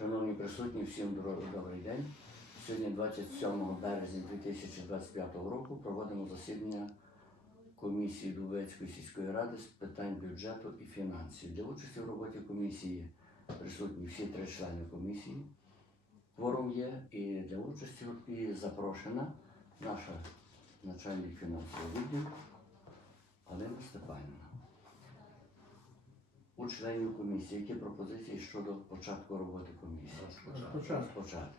Шановні присутні, всім добрий день. Сьогодні, 27 березня 2025 року, проводимо засідання комісії Дубецької сільської ради з питань бюджету і фінансів. Для участі в роботі комісії присутні всі три члени комісії. Кворум є і для участі і запрошена наша начальник фінансового відділу Галина. У членів комісії, які пропозиції щодо початку роботи комісії? Розпочати. Розпочати.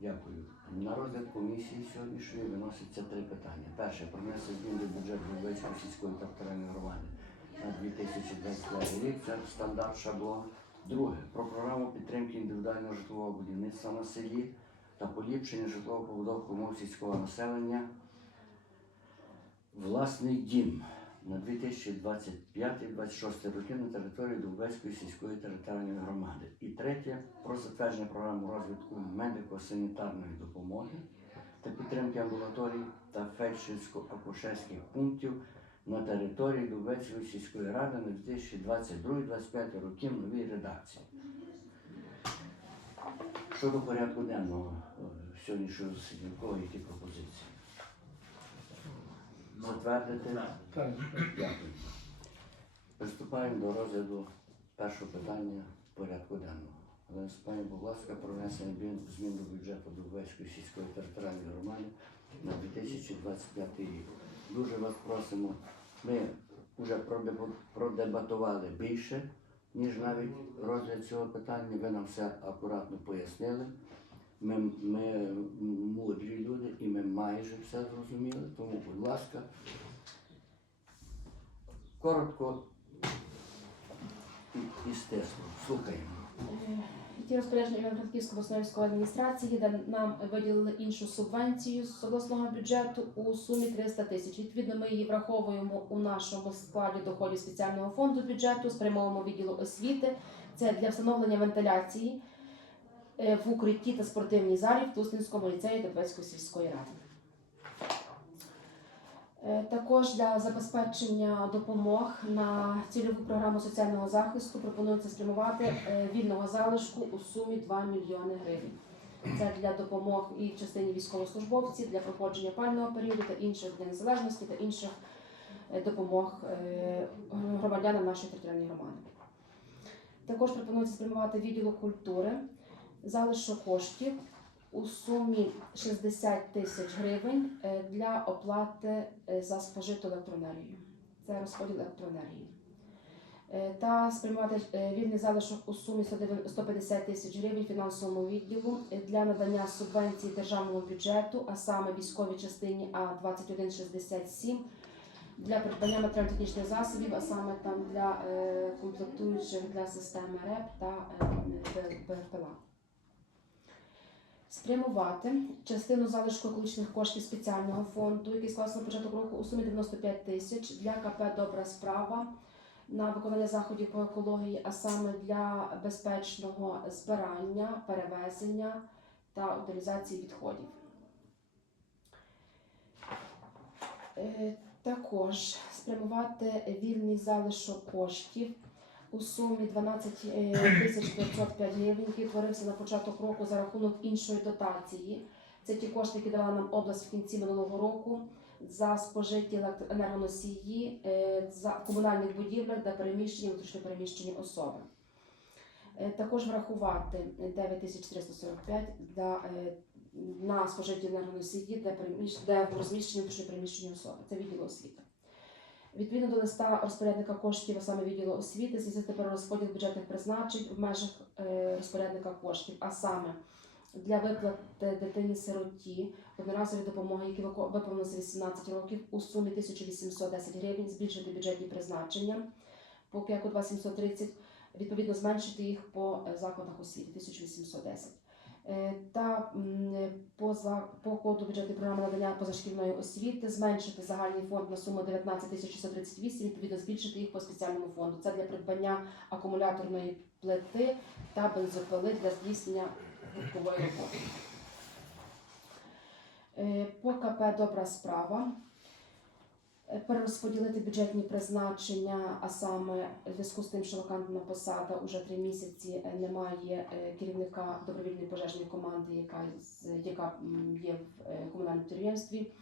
Дякую. На розгляд комісії сьогоднішньої виносяться три питання. Перше про внесення змін до бюджету Луганської сільської територіальної громади на 2025 рік. Це стандарт шаблон. Друге про програму підтримки індивідуального житлового будівництва на селі та поліпшення житлово-побудових умов сільського населення. Власний дім на 2025-2026 роки на території Дубецької сільської територіальної громади. І третє про затвердження програми розвитку медико-санітарної допомоги та підтримки амбулаторій та фельдшерсько-акушерських пунктів на території Дубецької сільської ради на 2022-2025 роки в новій редакції. Щодо порядку денного е, сьогоднішнього кого які пропозиції? Затвердити? Так, Дякую. Приступаємо до розгляду першого питання порядку денного. Але пані, будь ласка, про внесення змін- змін до бюджету Дубовецької сільської територіальної громади на 2025 рік. Дуже вас просимо. Ми вже продебатували більше, ніж навіть розгляд цього питання. Ви нам все акуратно пояснили. Ми, ми мудрі люди і ми майже все зрозуміли. Тому, будь ласка, коротко і, стисло. Слухаємо. Ті розпорядження Івано-Франківської обласної адміністрації, де нам виділили іншу субвенцію з обласного бюджету у сумі 300 тисяч. Відповідно, ми її враховуємо у нашому складі доходів спеціального фонду бюджету, спрямовуємо відділу освіти. Це для встановлення вентиляції в укритті та спортивній залі в Тусненському ліцеї Дубецької сільської ради. Е, Також для забезпечення допомог на цільову програму соціального захисту пропонується спрямувати е, вільного залишку у сумі 2 мільйони гривень. Це для допомог і в частині військовослужбовців, для проходження пального періоду та інших для незалежності та інших е, допомог е, громадянам нашої територіальної громади. Також пропонується спрямувати відділу культури залишок коштів у сумі 60 тисяч гривень е, для оплати е, за спожиту електроенергію. Це розподіл електроенергії. Е, Та спрямувати е, вільний залишок у сумі 150 тисяч гривень фінансовому відділу для надання субвенції державному бюджету, а саме військовій частині А 2167 для придбання матеріально-технічних засобів, а саме там для комплектуючих для системи РЕП та БПЛА спрямувати частину залишку екологічних коштів спеціального фонду, який склався на початок року у сумі 95 тисяч для КП Добра справа на виконання заходів по екології, а саме для безпечного збирання, перевезення та утилізації відходів. Е, Також спрямувати вільний залишок коштів у сумі 12 е, тисяч 505 гривень, який утворився на початок року за рахунок іншої дотації. Це ті кошти, які дала нам область в кінці минулого року за спожиті електроенергоносії е, за комунальних будівлях, де переміщені внутрішньо переміщені особи. Е, Також врахувати 9345 для, на спожиті енергоносії, де, переміщ... де розміщені внутрішньо особи. Це відділ освіти. Відповідно до листа розпорядника коштів, а саме відділу освіти, здійснити перерозподіл бюджетних призначень в межах е, розпорядника коштів, а саме для виплати дитині-сироті одноразові допомоги, які виповнилися 18 років, у сумі 1810 гривень, збільшити бюджетні призначення по КЕКу 2730, відповідно зменшити їх по е, закладах освіти 1810. Е, Та м, по, коду бюджетної програми надання позашкільної освіти зменшити загальний фонд на суму 19 638, відповідно збільшити їх по спеціальному фонду. Це для придбання акумуляторної плити та бензопили для здійснення гуртової роботи. Е, По КП Добра справа Перерозподілити бюджетні призначення, а саме в зв'язку з тим, що вакантна посада уже три місяці е, немає е, керівника добровільної пожежної команди, яка яка є в е, комунальному підприємстві.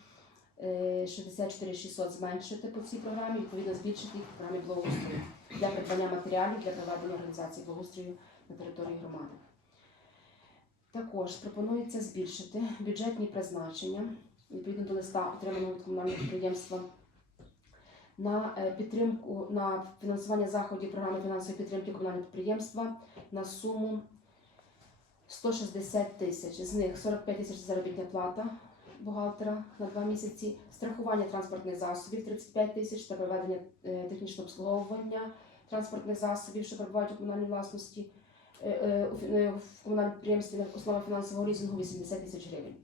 Е, 64 600 зменшити по цій програмі, відповідно збільшити їх в програмі благоустрою для придбання матеріалів для проведення організації благоустрою на території громади. Також пропонується збільшити бюджетні призначення відповідно до листа, отриманого від комунального підприємства, на е, підтримку на фінансування заходів програми фінансової підтримки комунального підприємства на суму 160 тисяч. З них 45 тисяч заробітна плата бухгалтера на два місяці, страхування транспортних засобів 35 тисяч та проведення е, технічного обслуговування транспортних засобів, що перебувають у комунальній власності. е, В комунальному підприємстві основа фінансового лізингу 80 тисяч гривень.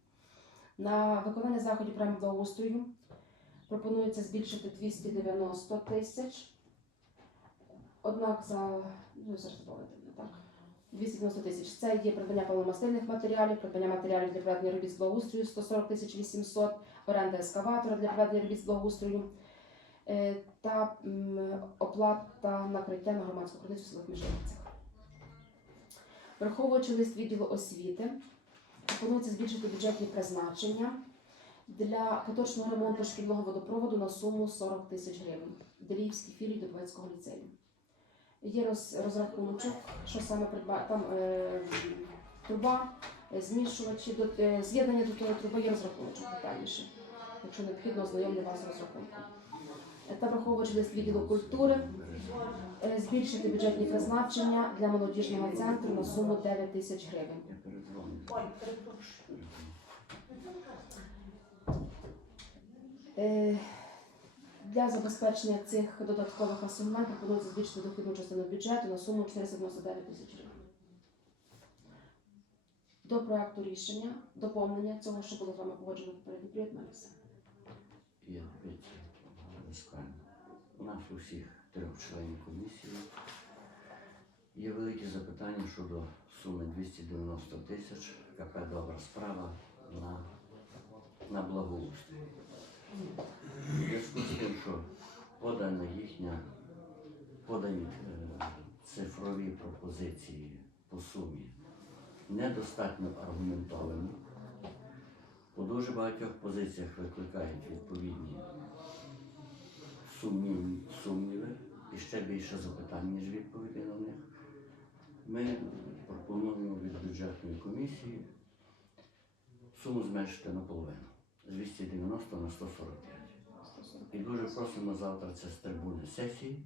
На виконання заходів програми благоустрою пропонується збільшити 290 тисяч. Однак за ну зараз повідомлю, так. 290 тисяч. Це є придбання паливомастильних матеріалів, придбання матеріалів для проведення робіт з благоустрою 140 тисяч 800, оренда ескаватора для проведення робіт з благоустрою е, та оплата накриття на громадську кредиту в селах Міжгірцях. Враховуючи лист відділу освіти, пропонується збільшити бюджетні призначення для поточного ремонту шкільного водопроводу на суму 40 тисяч гривень в Деліївській філії Дубовецького ліцею. Є роз, розрахуночок, що саме придба там е, труба, е, змішувачі, до, е, з'єднання до тої труби є розрахуночок детальніше, якщо необхідно ознайомлю вас з розрахунком. Е, Та враховуючи лист відділу культури, е, збільшити бюджетні призначення для молодіжного центру на суму 9 тисяч гривень. Я передзвоню. Ой, перепрошую. Е, Для забезпечення цих додаткових асигнувань пропонується збільшити дохідну частину бюджету на суму 499 тисяч гривень. До проекту рішення доповнення цього, що було з вами погоджено попередньо приєднатися. Я дивіться, скажу. У нас у всіх трьох членів комісії є великі запитання щодо суми 290 тисяч КП Добра справа на, на благоустрій. Зв'язку з тим, що подана їхня, подані е, цифрові пропозиції по сумі недостатньо аргументовані. По дуже багатьох позиціях викликають відповідні сумніви, сумніви і ще більше запитань, ніж відповідей на них. Ми пропонуємо від бюджетної комісії суму зменшити наполовину з 290 на 145. І дуже просимо завтра це з трибуни сесії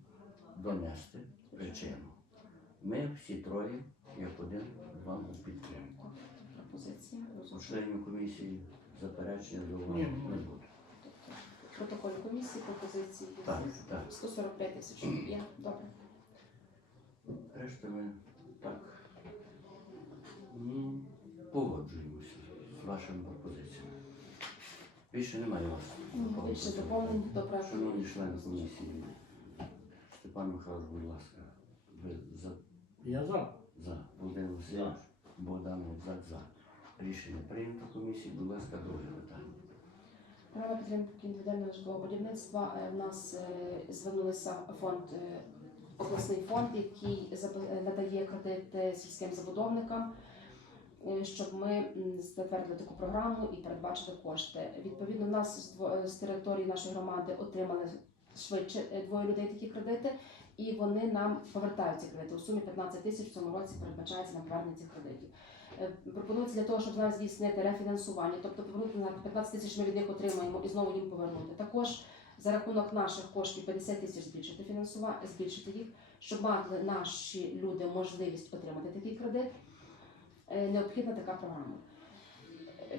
донести причину. Ми всі троє, як один, вам у підтримку. У членів комісії заперечення зауважень не буде. В протоколі комісії пропозиції. Так, так. 145 тисяч є. Добре. Решта ми так ну, погоджуємося з вашими пропозиціями. Більше немає вас. Більше доповнень до проекту. Шановні члени комісії, Степан Михайлович, будь ласка, ви за, Я за. за. Володимир Васильович, Богдан Гудзак за. Рішення прийнято комісії, будь ласка, друге питання. Програма підтримки індивідуального житлового будівництва. Е, В нас е, звернулися фонд, е, обласний фонд, який надає кредити сільським забудовникам, щоб ми затвердили таку програму і передбачили кошти. Відповідно, нас з дво- з території нашої громади отримали швидше е, двоє людей такі кредити, і вони нам повертають ці кредити. У сумі 15 тисяч в цьому році передбачається на повернення цих кредитів. Е, Пропонується для того, щоб зараз здійснити рефінансування, тобто повернути на 15 тисяч ми від них отримаємо і знову їм повернути. Також за рахунок наших коштів 50 тисяч збільшити фінансування, збільшити їх, щоб мали наші люди можливість отримати такий кредит. Е, Необхідна така програма.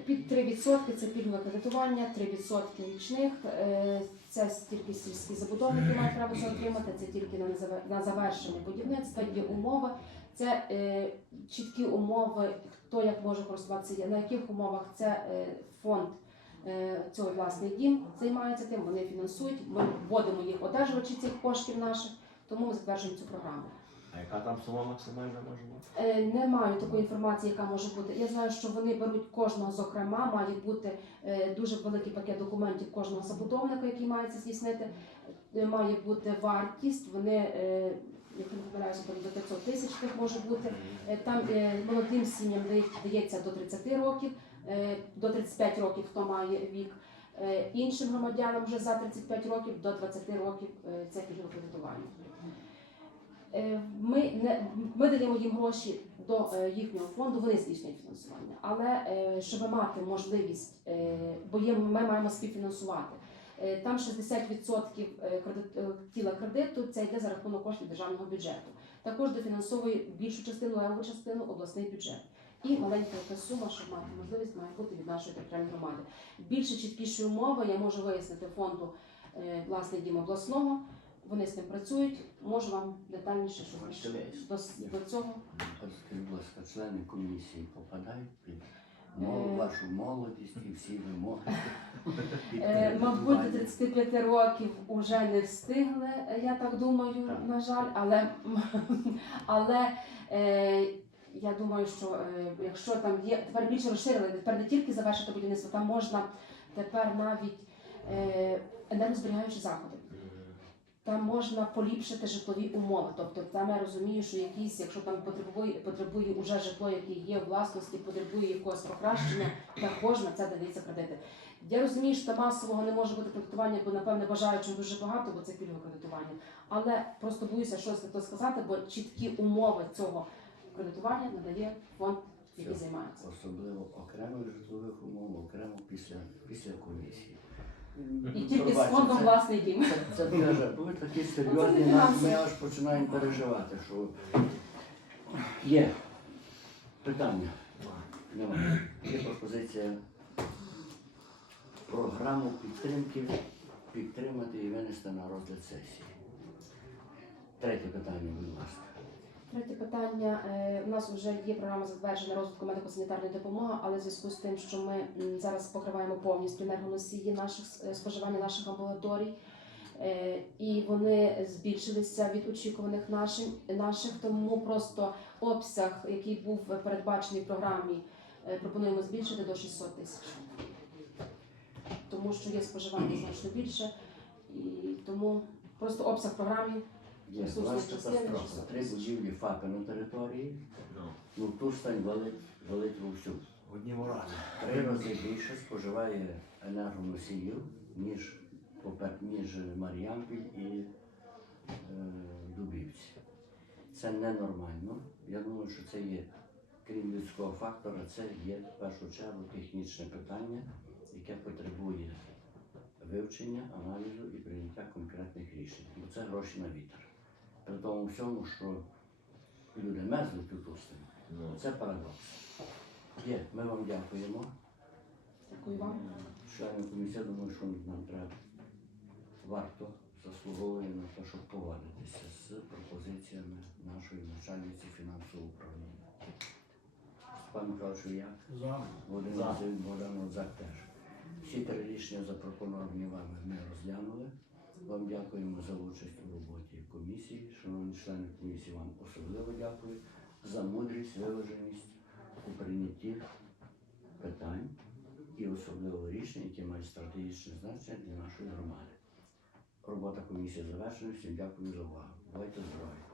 Під 3% це пільгове кредитування, 3% річних. Е, Це тільки сільські забудовники мають право це отримати, це тільки на заве- завершення будівництва, є умови. Це е, чіткі умови, хто як може користуватися, на яких умовах це фонд цього власний дім займається тим, вони фінансують. Ми вводимо їх одержувачі цих коштів наших, тому ми затверджуємо цю програму. А яка там сума максимальна може бути? Е, Не маю такої інформації, яка може бути. Я знаю, що вони беруть кожного зокрема, має бути е, дуже великий пакет документів кожного забудовника, який має це здійснити. Е, Має бути вартість. Вони, е, як не помиляюся, там до 500 тисяч тих може бути. Е, Там е, молодим сім'ям дає- дається до 30 років, е, до 35 років, хто має вік. Е, Іншим громадянам вже за 35 років до 20 років е, це пільгове кредитування. Е, Ми, не, ми даємо їм гроші до е, їхнього фонду, вони здійснюють фінансування. Але е, щоб мати можливість, бо є, ми маємо співфінансувати. Там 60% е, кредит, е, тіла кредиту це йде за рахунок коштів державного бюджету. Також дофінансовує більшу частину, левову частину обласний бюджет. І маленька яка сума, щоб мати можливість, має бути від нашої територіальної громади. Більше чіткіші умови я можу вияснити фонду е, власний дім обласного. Вони з ним працюють. Можу вам детальніше, що Бачите, до, до цього. Скажіть, будь ласка, члени комісії попадають під мол- Е. вашу молодість і всі вимоги. Е, Мабуть, до 35 років вже не встигли, я так думаю, Так. на жаль, але, але е, я думаю, що е, якщо там є, тепер більше розширили, тепер не тільки завершити будівництво, там можна тепер навіть е, енергозберігаючі заходи. Там можна поліпшити житлові умови. Тобто там я розумію, що якісь, якщо там потребує, потребує уже житло, яке є у власності, потребує якогось покращення, також на це дається кредити. Я розумію, що масового не може бути кредитування, бо напевне бажаючих дуже багато, бо це пільгове кредитування. Але просто боюся щось то сказати, бо чіткі умови цього кредитування надає фонд, який Це займається. Особливо окремих житлових умов, окремо після, після комісії. І тільки з фондом власний дім. Це, це дуже, бо такі Ну, серйозні, нам- ми аж починаємо переживати, що є питання. Немає. Є пропозиція програму підтримки підтримати і винести на розгляд сесії. Третє питання, будь ласка. Третє питання. Е, У нас вже є програма затвердження розвитку медико-санітарної допомоги, але в зв'язку з тим, що ми зараз покриваємо повністю енергоносії наших е, споживання наших амбулаторій, е, і вони збільшилися від очікуваних наших, наших, тому просто обсяг, який був передбачений в програмі, пропонуємо збільшити до 600 тисяч. Тому що є споживання значно більше, і тому просто обсяг в програмі Є власна катастрофа. Три будівлі ФАПи на території, Ну, ну Турстань валить, валить вовсю. одні морали. Три рази більше споживає енергоносіїв, ніж, ніж Мар'янпіль і е, Дубівці. Це ненормально. Я думаю, що це є, крім людського фактора, це є в першу чергу технічне питання, яке потребує вивчення, аналізу і прийняття конкретних рішень. Бо це гроші на вітер. При тому всьому, що люди мерзнуть у Турстані. Ну, Це парадокс. Є, ми вам дякуємо. Дякую вам. Члени комісії, думаю, що нам треба варто заслуговує на те, щоб погодитися з пропозиціями нашої начальниці фінансового управління. Степан Михайлович, ви як? За. Володимир За. Васильович Богдан Лозак теж. Всі три рішення запропоновані вами ми розглянули. Вам дякуємо за участь у роботі комісії. Шановні члени комісії, вам особливо дякую за мудрість, виваженість у прийнятті питань і особливо рішень, які мають стратегічне значення для нашої громади. Робота комісії завершена. Всім дякую за увагу. Бувайте здорові!